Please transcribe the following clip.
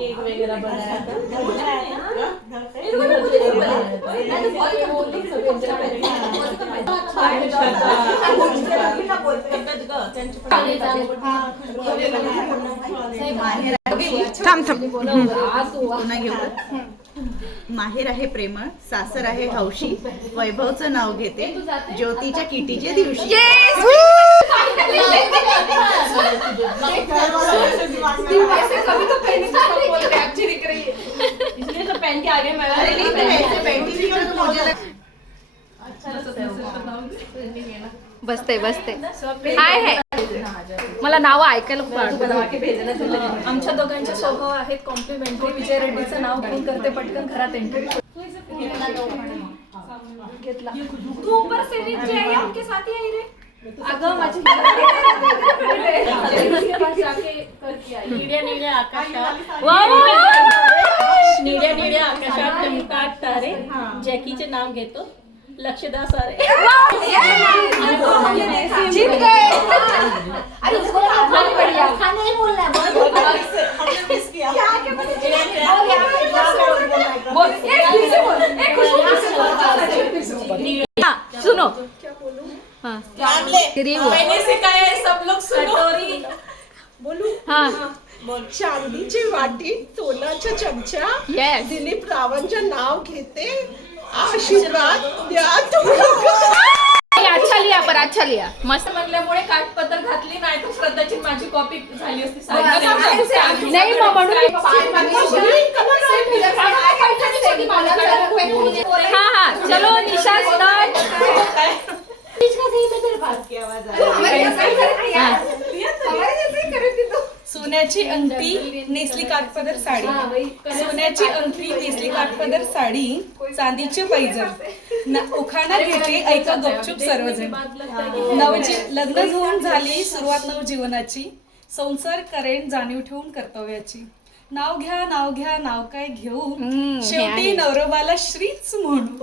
Cake वगैरह बनाया था। माहेर आहे प्रेमळ, सासर आहे हौशी, वैभवचं नाव घेते ज्योतीच्या किटीच्या दिवशी. इसलिए तो पहन के आगे मैं बसते बसते हाय हाय. मला नाव ऐकायला खूप आवडतं. आमच्या दोघांचे स्वभाव आहेत कॉम्प्लिमेंटरी. विजय रेड्डीचं नाव घेऊन करते पटकन घरात एंट्री. घेतला तू ऊपर से नीचे आई उनके साथ ही आई रे. अगं माझी निळ्या निळ्या आकाशात वा निळ्या निळ्या आकाशात चमकाट तारे, जॅकीचे नाव घेतो लक्षदा सारे. जीत गए. अरे उसको खाने पड़ेगा. खाने ही बोलना है. हमने मिस किया. बोल एक फिर से बोल. एक खुशबू से बोल. हाँ सुनो. हाँ तेरी वो. मैंने सिखाया है सब लोग सुनो. कटोरी बोलू. हाँ चांदीची वाटी, सोनाचा चमचा, येस. दिलीप रावांचे नाव घेते, आशीर्वाद द्या तुम्ही. अच्छा लिया पर अच्छा लिया. मस्त. म्हणल्यामुळे कागदपत्र घातली नाही तर श्रद्धाची माझी कॉपी झाली असती. नाही मग म्हणून हाँ हाँ चलो निशा स्टार्ट. सोन्याची अंगठी नेसली काठपदर साडी, सोन्याची अंगठी नेसली काठपदर साडी, चांदीचे पैजण उखाणा घेते ऐका गपचूप सर्वजण. लग्न होऊन झाली सुरुवात नवजीवनाची, संसार करेन जाणीव ठेवून कर्तव्याची. नाव घ्या नाव घ्या नाव काय घेऊ, शेवटी नवरोबाला श्रीच म्हणू.